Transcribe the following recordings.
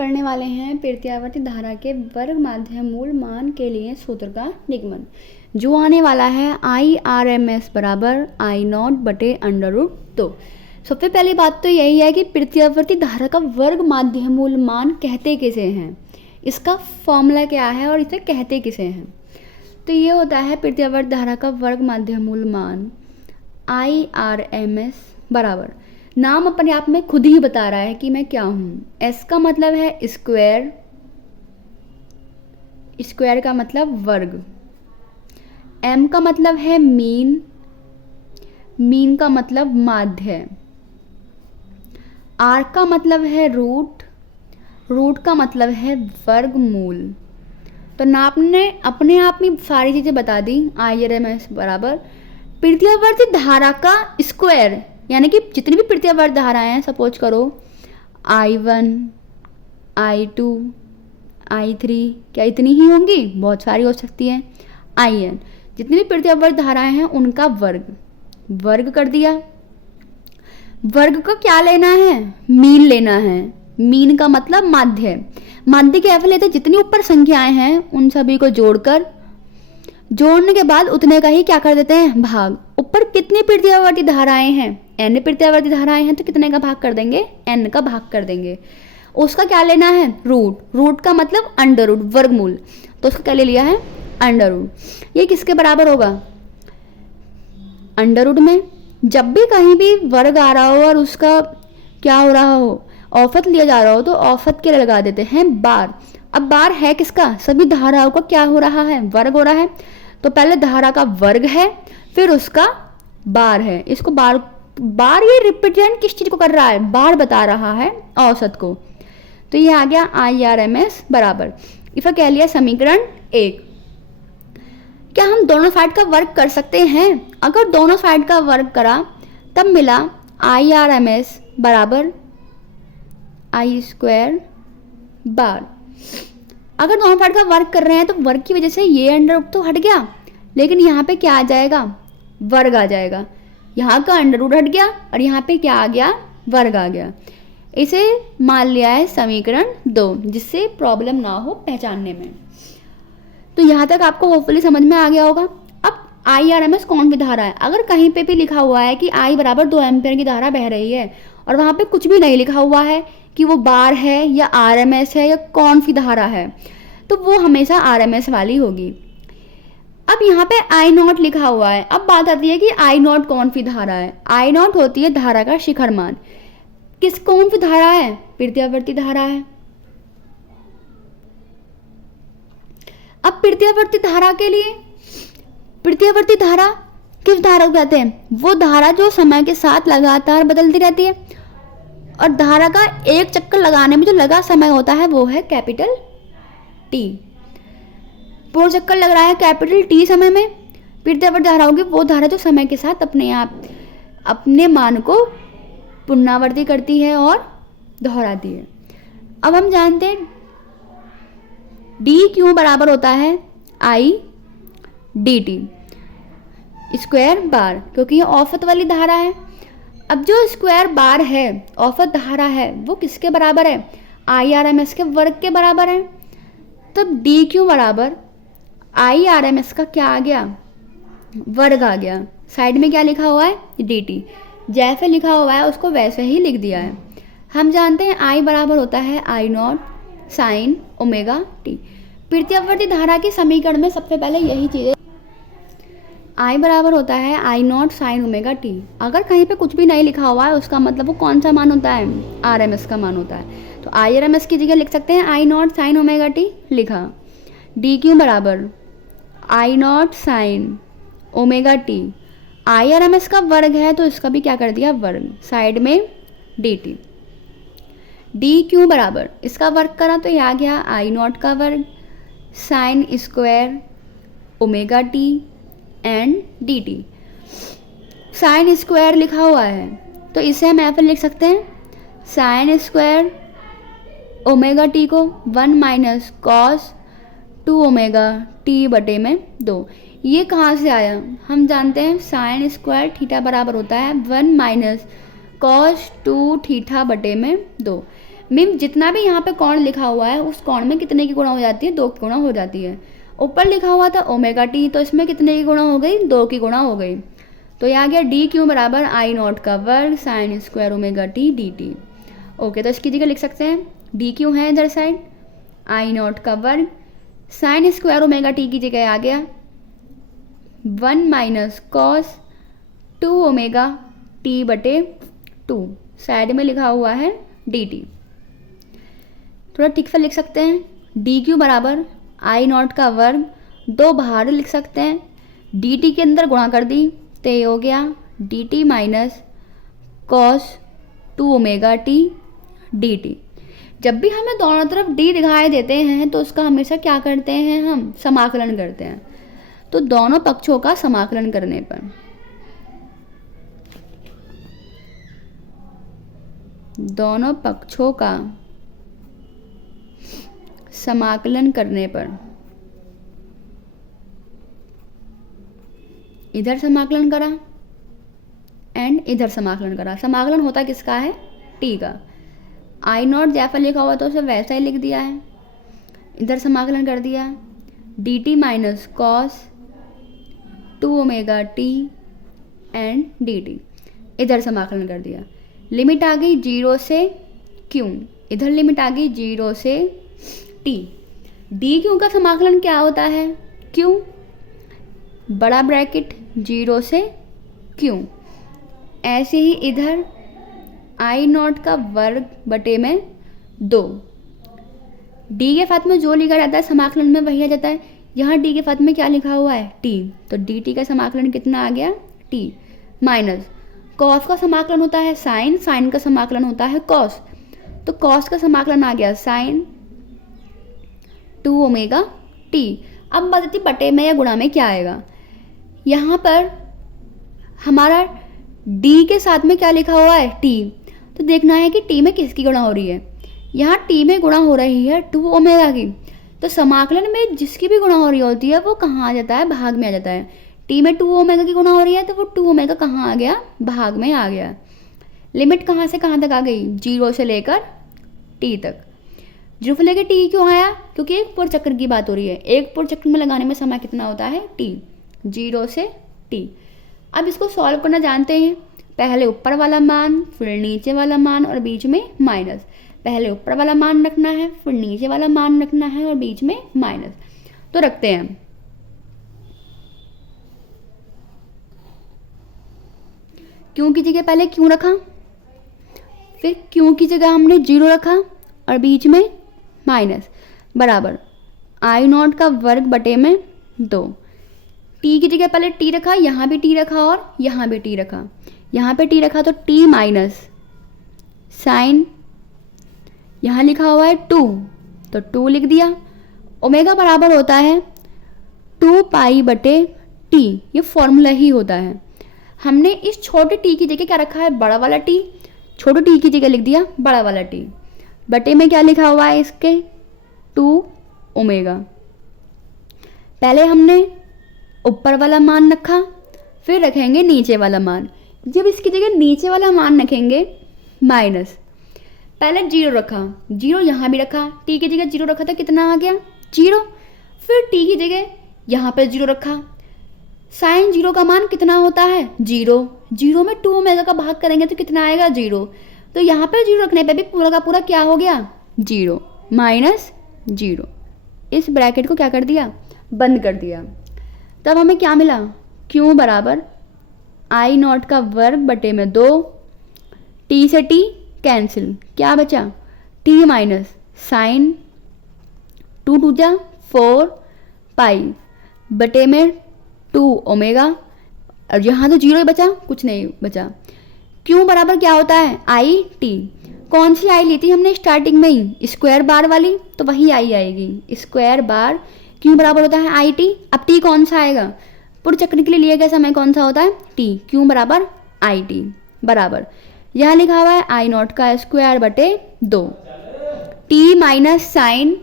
करने वाले हैं प्रत्यावर्ती धारा के वर्ग माध्य मूल मान के लिए सूत्र का निगमन, जो आने वाला है IRMS बराबर I0/√2। सबसे पहली बात तो यही है कि प्रत्यावर्ती धारा का वर्ग माध्य मूल मान कहते किसे हैं, इसका फॉर्मूला क्या है और इसे कहते किसे हैं। तो ये होता है प्रत्यावर्ती धारा का वर्ग माध्य मूल मान IRMS बराबर, नाम अपने आप में खुद ही बता रहा है कि मैं क्या हूँ। S का मतलब है स्क्वायर, स्क्वायर का मतलब वर्ग। M का मतलब है मीन, मीन का मतलब माध्य। R का मतलब है रूट, रूट का मतलब है वर्गमूल। तो नाम ने अपने आप में सारी चीज़ें बता दी। IRMS बराबर प्रत्यावर्ती धारा का स्क्वायर, यानी कि जितनी भी प्रत्यावर्ती धाराएं हैं, सपोज करो I1, I2, I3, क्या इतनी ही होंगी? बहुत सारी हो सकती हैं। IN, जितनी भी प्रत्यावर्ती धाराएं हैं उनका वर्ग, वर्ग कर दिया। वर्ग को क्या लेना है? मीन लेना है। मीन का मतलब माध्य। माध्य कैसे लेते? जितनी ऊपर संख्याएं हैं उन सभी को जोड़कर, जोड़ने के बाद उतने का ही क्या कर देते हैं? भाग। ऊपर कितनी प्रत्यावर्ती धाराएं हैं? n प्रत्यावर्ती धाराएं हैं, तो कितने का भाग कर देंगे? n का भाग कर देंगे। उसका क्या लेना है? रूट। रूट का मतलब अंडर रूट, वर्गमूल। तो उसका क्या ले लिया है? Under root. ये किसके बराबर होगा? अंडर रूट में जब भी कहीं भी वर्ग आ रहा हो और उसका क्या हो रहा हो, औसत लिया जा रहा हो, तो औसत के लगा देते हैं बार। अब बार है किसका? सभी धाराओं का क्या हो रहा है? वर्ग हो रहा है। तो पहले धारा का वर्ग है, फिर उसका बार है। इसको बार, बार ये रिप्रेजेंट किस चीज को कर रहा है? बार बता रहा है, औसत को। तो ये आ गया IRMS बराबर, इसका कह लिया समीकरण 1। क्या हम दोनों साइड का वर्ग कर सकते हैं? अगर दोनों साइड का वर्ग करा तब मिला IRMS बराबर I² बार। अगर दोनों साइड का वर्ग कर रहे हैं तो वर्ग की वजह से ये अंडर रूट तो हट गया, लेकिन यहाँ पे क्या आ जाएगा? वर्ग आ जाएगा। यहाँ का अंडर रूट हट गया और यहाँ पे क्या आ गया? वर्ग आ गया। इसे मान लिया है समीकरण 2, जिससे प्रॉब्लम ना हो पहचानने में। तो यहाँ तक आपको होपफुली समझ में आ गया होगा। अब IRMS कौन सी धारा है? अगर कहीं पे भी लिखा हुआ है कि I बराबर 2 एम्पियर की धारा बह रही है और वहाँ पे कुछ भी नहीं लिखा हुआ है कि वो बार है या RMS है या कौन सी धारा है, तो वो हमेशा RMS वाली होगी। अब यहाँ पे I0 लिखा हुआ है। अब बात आती है कि I0 कौन सी धारा है? I0 होती है धारा का शिखर मान। किस कौन सी धारा है? प्रत्यावर्ती धारा है। अब प्रत्यावर्ती धारा के लिए, प्रत्यावर्ती धारा किस धारा को कहते हैं? वो धारा जो समय के साथ लगातार बदलती रहती है, और धारा का एक चक्कर लगाने में जो लगा समय होता है वो है कैपिटल T। पूरा चक्कर लग रहा है कैपिटल T समय में। प्रत्यावर्ती धारा होगी वो धारा जो समय के साथ अपने आप अपने मान को पुनरावृत्ति करती है और दोहराती है। अब हम जानते हैं D क्यों बराबर होता है I/dt स्क्वायर बार, क्योंकि ये औसत वाली धारा है। अब जो स्क्वायर बार है, औसत धारा है, वो किसके बराबर है? IRMS के वर्ग के बराबर है। तब D क्यों बराबर IRMS का क्या आ गया? वर्ग आ गया। साइड में क्या लिखा हुआ है? dt। जैसे लिखा हुआ है उसको वैसे ही लिख दिया है। हम जानते हैं I बराबर होता है I0 sin ओमेगा t। प्रत्यावर्ती धारा के समीकरण में सबसे पहले यही चीज़ें, I बराबर होता है I0 sin ओमेगा t। अगर कहीं पे कुछ भी नहीं लिखा हुआ है उसका मतलब वो कौन सा मान होता है? RMS का मान होता है। तो IRMS की जगह लिख सकते हैं I0 sin ओमेगा t लिखा। D क्यों बराबर I0 sin omega t। IRMS का वर्ग है तो इसका भी क्या कर दिया? वर्ग। साइड में dt। D क्यों बराबर, इसका वर्ग करा तो ये आ गया I0 का वर्ग sine square omega t and dt। Sine square लिखा हुआ है तो इसे हम ऐसे लिख सकते हैं साइन स्क्वायर ओमेगा t को 1 माइनस कॉस 2 ओमेगा t बटे में 2। ये कहाँ से आया? हम जानते हैं साइन स्क्वायर थीटा बराबर होता है 1 माइनस कॉस 2 थीटा बटे में 2। मीन जितना भी यहाँ पे कोण लिखा हुआ है उस कोण में कितने की गुणा हो जाती है, 2 की गुणा हो जाती है। ऊपर लिखा हुआ था ओमेगा टी, तो इसमें कितने की गुणा हो गई, 2 की गुणा हो गई। तो ये आ गया डी क्यू बराबर आई नॉट का वर्ग sine square omega T D T. Okay, तो इसकी जगह लिख सकते हैं डी क्यू है इधर साइड, आई नॉट का वर्ग साइन स्क्वायर ओमेगा टी की जगह आ गया 1 माइनस कॉस 2 ओमेगा टी बटे 2, साइड में लिखा हुआ है डी टी। थोड़ा ठीक से लिख सकते हैं, डी क्यू बराबर आई नॉट का वर्ग, 2 बाहर लिख सकते हैं, डी टी के अंदर गुणा कर दी तो ये हो गया D T minus cos 2 omega T D T. जब भी हमें दोनों तरफ डी दिखाई देते हैं तो उसका हमेशा क्या करते हैं, हम समाकलन करते हैं। तो दोनों पक्षों का समाकलन करने पर, दोनों पक्षों का समाकलन करने पर, इधर समाकलन करा एंड इधर समाकलन करा। समाकलन होता किसका है, टी का। आई नॉट जैसा लिखा हुआ तो उसे वैसा ही लिख दिया है, इधर समाकलन कर दिया D T minus cos 2 omega T and D T, इधर समाकलन कर दिया। लिमिट आ गई 0 से क्यू, इधर लिमिट आ गई 0 से टी। डी क्यू का समाकलन क्या होता है, क्यू बड़ा ब्रैकेट 0 से क्यू। ऐसे ही इधर आई नॉट का वर्ग बटे में 2, डी के साथ में जो लिखा जाता है समाकलन में वही आ जाता है। यहाँ डी के साथ में क्या लिखा हुआ है, टी, तो डी टी का समाकलन कितना आ गया, टी माइनस कॉस का समाकलन होता है साइन, साइन का समाकलन होता है कॉस, तो कॉस का समाकलन आ गया साइन 2 ओमेगा टी। अब बदलती बटे में या गुणा में क्या आएगा, यहाँ पर हमारा डी के साथ में क्या लिखा हुआ है, टी, तो देखना है कि टी में किसकी गुणा हो रही है। यहाँ टी में गुणा हो रही है 2 ओमेगा की, तो समाकलन में जिसकी भी गुणा हो रही होती है वो कहाँ आ जाता है, भाग में आ जाता है। टी में 2 ओमेगा की गुणा हो रही है तो वो 2 ओमेगा कहाँ आ गया, भाग में आ गया। लिमिट कहाँ से कहाँ तक आ गई, 0 से लेकर टी तक। 0 से लेकर टी क्यों आया, क्योंकि एक पूर्ण चक्र की बात हो रही है, एक पूर्ण चक्र में लगाने में समय कितना होता है, टी, 0 से टी। अब इसको सॉल्व करना जानते हैं, पहले ऊपर वाला मान फिर नीचे वाला मान और बीच में माइनस। पहले ऊपर वाला मान रखना है फिर नीचे वाला मान रखना है और बीच में माइनस। तो रखते हैं, क्यों की जगह पहले क्यों रखा, फिर क्यों की जगह हमने 0 रखा और बीच में माइनस, बराबर आई नॉट का वर्ग बटे में 2। टी की जगह पहले टी रखा, यहाँ भी टी रखा और यहाँ भी टी रखा। यहाँ पे टी रखा तो टी माइनस साइन, यहाँ लिखा हुआ है 2 तो 2 लिख दिया। ओमेगा बराबर होता है 2 पाई बटे टी, ये फॉर्मूला ही होता है। हमने इस छोटे टी की जगह क्या रखा है, बड़ा वाला टी, छोटे टी की जगह लिख दिया बड़ा वाला टी। बटे में क्या लिखा हुआ है इसके, 2 ओमेगा। पहले हमने ऊपर वाला मान रखा फिर रखेंगे नीचे वाला मान। जब इसकी जगह नीचे वाला मान रखेंगे माइनस, पहले 0 रखा, 0 यहाँ भी रखा, टी की जगह 0 रखा तो कितना आ गया 0, फिर टी की जगह यहाँ पर 0 रखा, साइन 0 का मान कितना होता है 0, 0 में 2 ओमेगा का भाग करेंगे तो कितना आएगा 0, तो यहाँ पर 0 रखने पे भी पूरा का पूरा क्या हो गया 0 माइनस 0। इस ब्रैकेट को क्या कर दिया, बंद कर दिया। तब हमें क्या मिला, क्यों बराबर आई नॉट का वर्ग बटे में 2, टी से टी कैंसिल, क्या बचा टी माइनस साइन 2 2 जा 4 पाई बटे में 2 ओमेगा, और यहाँ तो 0 ही बचा, कुछ नहीं बचा। क्यों बराबर क्या होता है आई टी, कौन सी आई ली थी हमने स्टार्टिंग में ही, स्क्वायर बार वाली, तो वही आई आएगी स्क्वायर बार। क्यों बराबर होता है आई टी, अब टी कौन सा आएगा, पूर्ण चक्र के लिए लिया गया समय कौन सा होता है टी, क्यों बराबर आई टी बराबर, यहाँ लिखा हुआ है आई नॉट का स्क्वायर बटे 2, टी माइनस साइन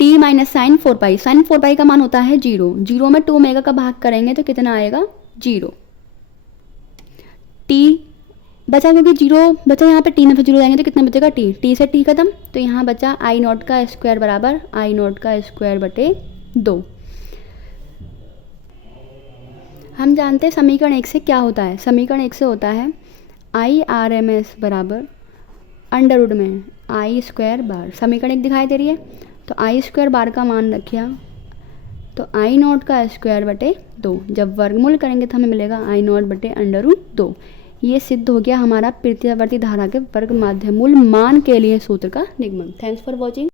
4 पाई, साइन 4 पाई का मान होता है 0, 0 में 2 ओमेगा का भाग करेंगे तो कितना आएगा 0, टी बचा क्योंकि जीरो बचा यहाँ पे टी में, फिर जीरो जाएंगे तो कितना बचेगा टी, टी से टी खत्म, तो यहाँ बचा आई नॉट का स्क्वायर बराबर आई नॉट का स्क्वायर बटे 2। हम जानते हैं समीकरण 1 से क्या होता है, समीकरण 1 से होता है आई आर एम एस बराबर अंडर रूट में आई स्क्वायर बार। समीकरण 1 दिखाई दे रही है, तो आई स्क्वायर बार का मान रखिए तो आई नॉट का स्क्वायर बटे 2। जब वर्गमूल करेंगे तो हमें मिलेगा आई नॉट बटे अंडर रूट 2। ये सिद्ध हो गया हमारा प्रत्यावर्ती धारा के वर्ग माध्यमूल मान के लिए सूत्र का निगमन। Thanks for watching.